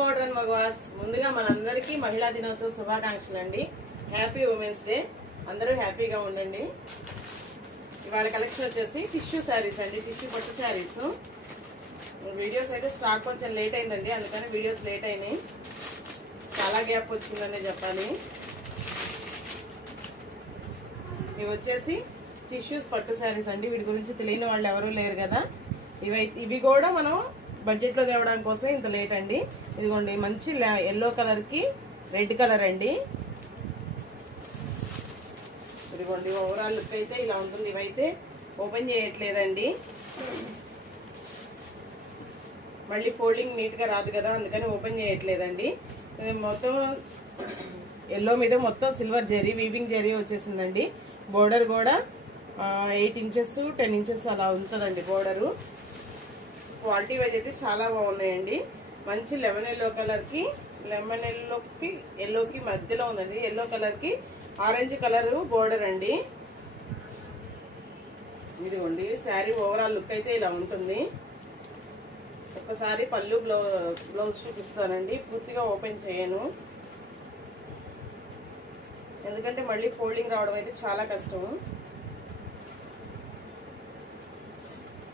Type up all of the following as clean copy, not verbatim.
Modern మగవాస్ ముందుగా మనందరికీ మహిళా దినోత్సవ శుభాకాంక్షలు అండి. Happy women's day. అందరూ హ్యాపీగా ఉండండి. ఇవాళ కలెక్షన్ వచ్చేసి టిష్యూ శారీస్ అండి, టిష్యూ పట్టు శారీస్. వీడియోస్ అయితే స్టాక్ కొంచెం లేట్ అయిందండి, అందుకని వీడియోస్ లేట్ అయినాయి. చాలా గ్యాప్ వచ్చిందనే చెప్పాలి. ఇవి వచ్చేసి టిష్యూస్ పట్టు శారీస్ అండి. వీటి గురించి తెలియని వాళ్ళు ఎవరూ లేరు కదా. ఇవి కూడా మనం బడ్జెట్ లో తేవడం కోసం ఇంత లేట్ అండి. ఇదిగోండి మంచి ఎల్లో కలర్ కి రెడ్ కలర్ అండి. ఇదిగోండి ఓవరాల్ లుక్ అయితే ఇలా ఉంటుంది. ఇవైతే ఓపెన్ చేయట్లేదండి, మళ్ళీ ఫోల్డింగ్ నీట్ గా రాదు కదా, అందుకని ఓపెన్ చేయట్లేదండి. మొత్తం ఎల్లో మీద మొత్తం సిల్వర్ జరీ వీవింగ్ జరీ వచ్చేసిందండి. బోర్డర్ కూడా 8 ఇంచెస్ 10 ఇంచెస్ అలా ఉంటుందండి బోర్డరు. క్వాలిటీ వైజ్ అయితే చాలా బాగున్నాయండి. మంచి లెమన్ ఎల్లో కలర్ కి ఎల్లోకి మధ్యలో ఉందండి. ఎల్లో కలర్ కి ఆరెంజ్ కలర్ బోర్డర్ అండి. ఇదిగోండి శారీ ఓవరాల్ లుక్ అయితే ఇలా ఉంటుంది. ఒక్కసారి పళ్ళు బ్లౌజ్ చూపిస్తానండి. పూర్తిగా ఓపెన్ చేయను, ఎందుకంటే మళ్ళీ ఫోల్డింగ్ రావడం అయితే చాలా కష్టం.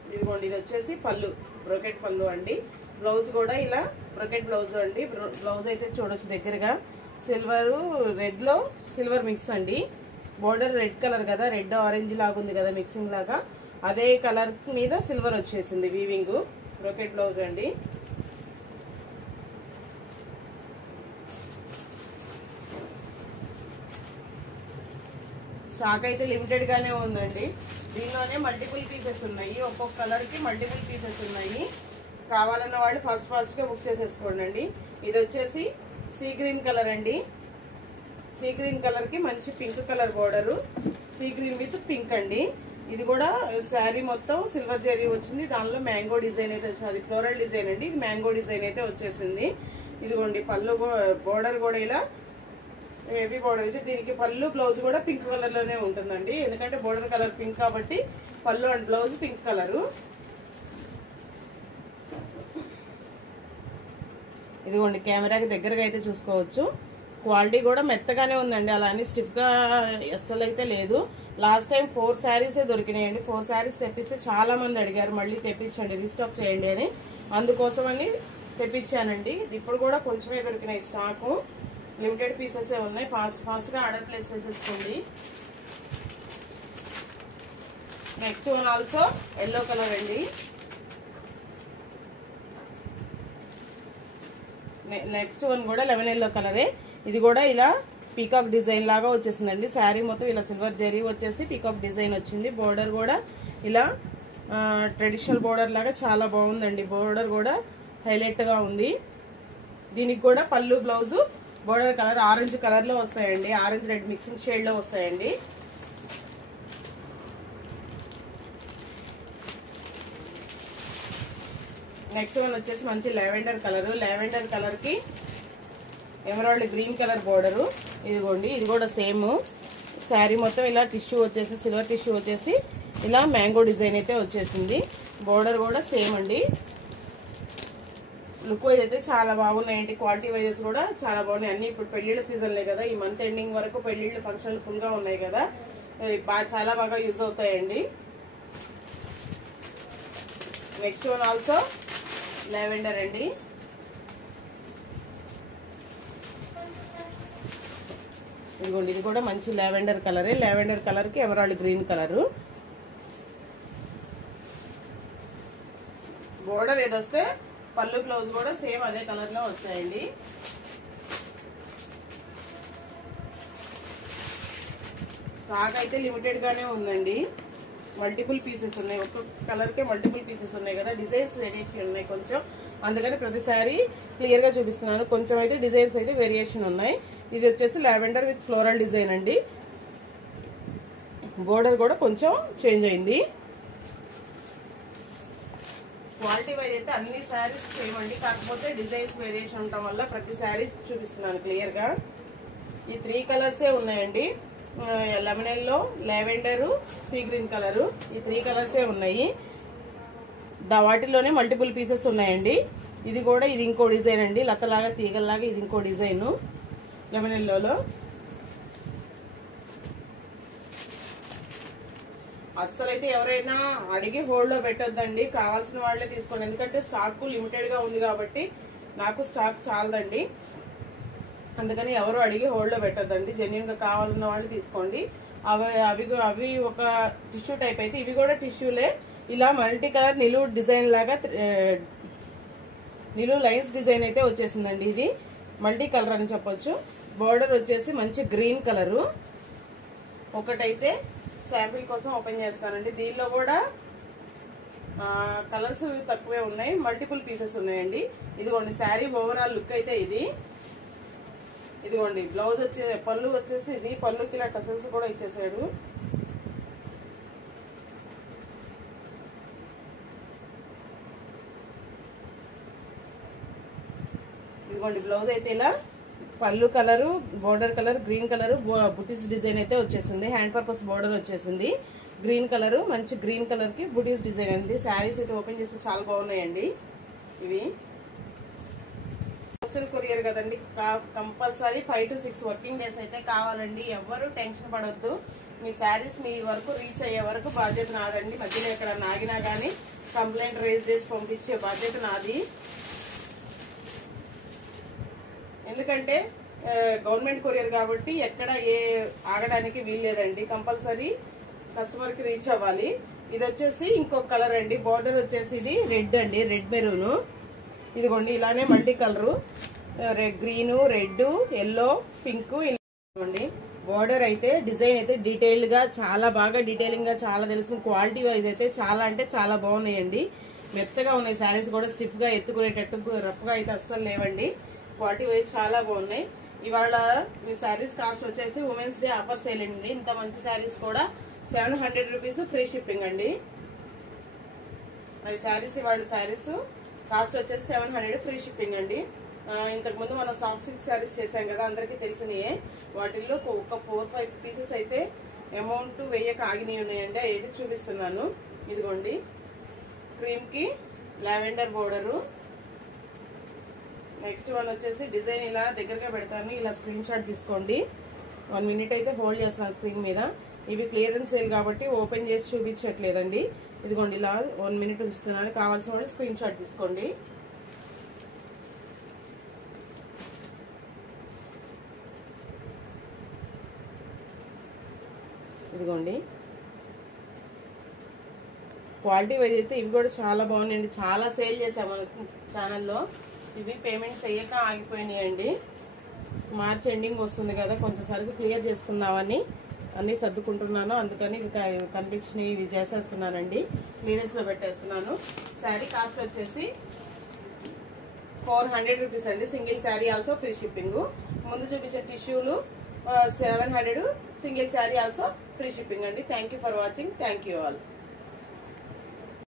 ఇదిగోండి ఇది వచ్చేసి పళ్ళు, బ్రోకెట్ పళ్ళు అండి. బ్లౌజ్ కూడా ఇలా బ్రోకెట్ బ్లౌజ్ అండి. బ్లౌజ్ అయితే చూడొచ్చు దగ్గరగా. సిల్వర్ రెడ్ లో సిల్వర్ మిక్స్ అండి. బోర్డర్ రెడ్ కలర్ కదా, రెడ్ ఆరెంజ్ లాగా ఉంది కదా మిక్సింగ్ లాగా, అదే కలర్ మీద సిల్వర్ వచ్చేసింది వీవింగ్. బ్రోకెట్ బ్లౌజ్ అండి. స్టాక్ అయితే లిమిటెడ్ గానే ఉందండి. దీనిలోనే మల్టిపుల్ పీసెస్ ఉన్నాయి. ఒక్కొక్క కలర్ కి మల్టిపుల్ పీసెస్ ఉన్నాయి. కావాలన్న వాళ్ళు ఫాస్ట్ గా బుక్ చేసేసుకోండి. ఇది వచ్చేసి సీ గ్రీన్ కలర్ అండి. సీ గ్రీన్ కలర్ కి మంచి pink colour border, sea green with pink అండి. ఇది కూడా శారీ మొత్తం సిల్వర్ జరీ వచ్చింది. దానిలో మ్యాంగో డిజైన్ అయితే వచ్చింది, అది ఫ్లోరల్ డిజైన్ అండి. ఇది మ్యాంగో డిజైన్ అయితే వచ్చేసింది. ఇదిగోండి పళ్ళు బోర్డర్ కూడా ఇలా హెవీ బోర్డర్ వచ్చి, దీనికి పళ్ళు బ్లౌజ్ కూడా పింక్ కలర్ లోనే ఉంటుందండి. ఎందుకంటే బోర్డర్ కలర్ పింక్ కాబట్టి పళ్ళు అండ్ బ్లౌజ్ పింక్ కలరు. ఇదిగోండి కెమెరాకి దగ్గరగా అయితే చూసుకోవచ్చు. క్వాలిటీ కూడా మెత్తగానే ఉందండి, అలా అని స్టిఫ్ గా అస్సలు అయితే లేదు. Last time 4 శారీసే దొరికినాయండి. 4 శారీస్ తెప్పిస్తే చాలా మంది అడిగారు మళ్ళీ తెప్పించండి, రీస్టాక్ చేయండి అని. అందుకోసమని తెప్పించానండి. ఇప్పుడు కూడా కొంచెమే దొరికినాయి స్టాకు. లిమిటెడ్ పీసెస్ ఉన్నాయి. ఫాస్ట్ గా ఆర్డర్ ప్లేస్ చేసేసుకోండి. Next one also yellow colour అండి. నెక్స్ట్ వన్ కూడా లెమన్ ఎల్లో కలరే. ఇది కూడా ఇలా పీకాక్ డిజైన్ లాగా వచ్చేసిందండి. శారీ మొత్తం ఇలా సిల్వర్ జరీ వచ్చేసి పీకాక్ డిజైన్ వచ్చింది. బోర్డర్ కూడా ఇలా ట్రెడిషనల్ బోర్డర్ లాగా చాలా బాగుందండి. బోర్డర్ కూడా హైలైట్ గా ఉంది. దీనికి కూడా పళ్ళు blouse border colour orange colour లో వస్తాయండి. ఆరెంజ్ రెడ్ మిక్సింగ్ షేడ్ లో వస్తాయండి. నెక్స్ట్ వన్ వచ్చేసి మంచి లావెండర్ కలర్. లావెండర్ కలర్ కి ఎమరాల్డ్ గ్రీన్ కలర్ బోర్డరు. ఇదిగోండి ఇది కూడా సేమ్. శారీ మొత్తం ఇలా టిష్యూ వచ్చేసి సిల్వర్ టిష్యూ వచ్చేసి ఇలా మ్యాంగో డిజైన్ అయితే వచ్చేసింది. బోర్డర్ కూడా సేమ్ అండి. లుక్ వైజ్ అయితే చాలా బాగున్నాయండి. క్వాలిటీ వైజెస్ కూడా చాలా బాగున్నాయి. అన్ని ఇప్పుడు పెళ్లిళ్ళ సీజన్లే కదా, ఈ మంత్ ఎండింగ్ వరకు పెళ్లిళ్ళు ఫంక్షన్లు ఫుల్ గా ఉన్నాయి కదా, చాలా బాగా యూజ్ అవుతాయండి. నెక్స్ట్ వన్ ఆల్సో లావెండర్ అండి. ఇదిగోండి ఇది కూడా మంచి లావెండర్ కలరే. లావెండర్ కలర్ కి ఎమరాల్డ్ గ్రీన్ కలరు. బోర్డర్ ఏదొస్తే పళ్ళు బ్లౌజ్ కూడా సేమ్ అదే కలర్ లో వస్తాయండి. స్టాక్ అయితే లిమిటెడ్ గానే ఉందండి. మల్టిపుల్ పీసెస్ ఉన్నాయి. ఒక్కొక్క కలర్ కే మల్టిపుల్ పీసెస్ ఉన్నాయి కదా, డిజైన్స్ వేరియేషన్ ఉన్నాయి కొంచెం, అందుకని ప్రతిసారి క్లియర్ గా చూపిస్తున్నాను. కొంచెం అయితే డిజైన్స్ అయితే వేరియేషన్ ఉన్నాయి. ఇది వచ్చేసి లావెండర్ విత్ ఫ్లోరల్ డిజైన్ అండి. బోర్డర్ కూడా కొంచెం చేంజ్ అయింది. క్వాలిటీ వైజ్ అయితే అన్ని శారీస్ సేమ్ అండి, కాకపోతే డిజైన్స్ వేరియేషన్ ఉండటం వల్ల ప్రతి శారీ చూపిస్తున్నాను క్లియర్ గా. ఈ 3 కలర్సే ఉన్నాయండి. Lemon yellow, lavender, sea green colour, ఈ 3 కలర్సే ఉన్నాయి. వాటిల్లోనే మల్టిపుల్ పీసెస్ ఉన్నాయండి. ఇది కూడా ఇది ఇంకో డిజైన్ అండి, లతలాగా తీగల్లాగా ఇది ఇంకో డిజైన్ లెమన్ ఎల్లోలో. అస్సలైతే ఎవరైనా అడిగి హోల్డ్ లో పెట్టొద్దండి, కావాల్సిన వాళ్ళే తీసుకోండి. ఎందుకంటే స్టాక్ లిమిటెడ్ గా ఉంది కాబట్టి నాకు స్టాక్ చాలదండి, అందుకని ఎవరు అడిగి హోల్డ్ లో పెట్టొద్దండి. జెన్యున్ గా కావాలన్న వాళ్ళు తీసుకోండి. అవి ఒక టిష్యూ టైప్ అయితే ఇవి కూడా టిష్యూలే. ఇలా మల్టీ కలర్ నిలువు డిజైన్ లాగా నిలువు లైన్స్ డిజైన్ అయితే వచ్చేసిందండి. ఇది మల్టీ కలర్ అని చెప్పొచ్చు. బోర్డర్ వచ్చేసి మంచి గ్రీన్ కలరు. ఒకటైతే శాంపిల్ కోసం ఓపెన్ చేస్తానండి. దీనిలో కూడా కలర్స్ తక్కువే ఉన్నాయి, మల్టిపుల్ పీసెస్ ఉన్నాయండి. ఇదిగోండి శారీ ఓవరాల్ లుక్ అయితే ఇది. ఇదిగోండి బ్లౌజ్ పళ్ళు వచ్చేసి ఇది, పళ్ళుకి ఇలా టసల్స్ కూడా ఇచ్చేసాడు. ఇదిగోండి బ్లౌజ్ అయితే ఇలా పళ్ళు colour, border colour green colour, బుటీస్ డిజైన్ అయితే వచ్చేసింది. హ్యాండ్ పర్పస్ బోర్డర్ వచ్చేసింది. గ్రీన్ కలర్, మంచి గ్రీన్ కలర్ కి బుటీస్ డిజైన్ అండి. శారీస్ అయితే ఓపెన్ చేస్తే చాలా బాగున్నాయండి. ఇవి పోస్టల్ కొరియర్ కదండి, కంపల్సరీ 5 to 6 వర్కింగ్ డేస్ అయితే కావాలండి. ఎవరు టెన్షన్ పడొద్దు, మీ శారీస్ మీ వరకు రీచ్ అయ్యే వరకు బాధ్యత నాదండి. మధ్యలో ఎక్కడ నాగినా గానీ కంప్లైంట్ రేజ్ చేసి పంపించే బాధ్యత నాది. ఎందుకంటే గవర్నమెంట్ కొరియర్ కాబట్టి ఎక్కడ ఆగడానికి వీల్లేదండి, కంపల్సరీ కస్టమర్ కి రీచ్ అవ్వాలి. ఇది వచ్చేసి ఇంకొక కలర్ అండి. బోర్డర్ వచ్చేసి ఇది రెడ్ అండి, రెడ్ మెరూన్. ఇదిగోండి ఇలానే multi colour, green, red, yellow, pink. ఇదిగోండి బోర్డర్ అయితే డిజైన్ అయితే డీటెయిల్డ్ గా చాలా బాగా డీటెయిలింగ్ గా చాలా తెలుస్తుంది. క్వాలిటీ వైజ్ అయితే చాలా అంటే చాలా బాగున్నాయండి. మెత్తగా ఉన్నాయి శారీస్ కూడా, స్టిఫ్ గా ఎత్తుకునేటట్టు రఫ్ గా అయితే అస్సలు లేవండి. క్వాలిటీ వైజ్ చాలా బాగున్నాయి. ఇవాళ మీ శారీస్ కాస్ట్ వచ్చేసి ఉమెన్స్ డే ఆఫర్ సేల్ అండి. ఇంత మంచి శారీస్ కూడా 700 రూపీస్ ఫ్రీ షిప్పింగ్ అండి. అది శారీస్, ఇవాళ శారీస్ కాస్ట్ వచ్చేసి 700 ఫ్రీ షిప్పింగ్ అండి. ఇంతకు ముందు మనం సాఫ్ట్ సిల్క్ శారీస్ చేసాం కదా, అందరికీ తెలిసినయే. వాటిల్లో ఒక 4-5 పీసెస్ అయితే అమౌంట్ వెయ్యక ఆగినవి ఉన్నాయండి, ఏది చూపిస్తున్నాను. ఇదిగోండి క్రీమ్ కి లావెండర్ బోర్డరు. నెక్స్ట్ వన్ వచ్చేసి డిజైన్ ఇలా దగ్గరగా పెడతాను, ఇలా స్క్రీన్ షాట్ తీసుకోండి. 1 minute అయితే హోల్డ్ చేస్తున్నాను స్క్రీన్ మీద. ఇవి క్లియరెన్స్ సేల్ కాబట్టి ఓపెన్ చేసి చూపించట్లేదండి. ఇదిగోండి ఇలా 1 minute ఉంచుతున్నాను, కావాల్సిన వాళ్ళు స్క్రీన్ షాట్ తీసుకోండి. ఇదిగోండి క్వాలిటీ వైజ్ అయితే ఇవి కూడా చాలా బాగున్నాయండి. చాలా సేల్ చేసాం మన ఛానల్లో. ఇవి పేమెంట్ చెయ్యక ఆగిపోయినాయండి. మార్చ్ ఎండింగ్ వస్తుంది కదా, కొంచెం సరుకు క్లియర్ చేసుకుందామని అన్ని సర్దుకుంటున్నాను, అందుకని ఇంకా కనిపించినవి ఇవి చేసేస్తున్నానండి, క్లియరెన్స్ లో పెట్టేస్తున్నాను. శారీ కాస్ట్ వచ్చేసి 400 రూపీస్ అండి. Single sari also free shipping. ముందు చూపించే టిష్యూలు 700, single sari also free shipping అండి. Thank you for watching. Thank you all.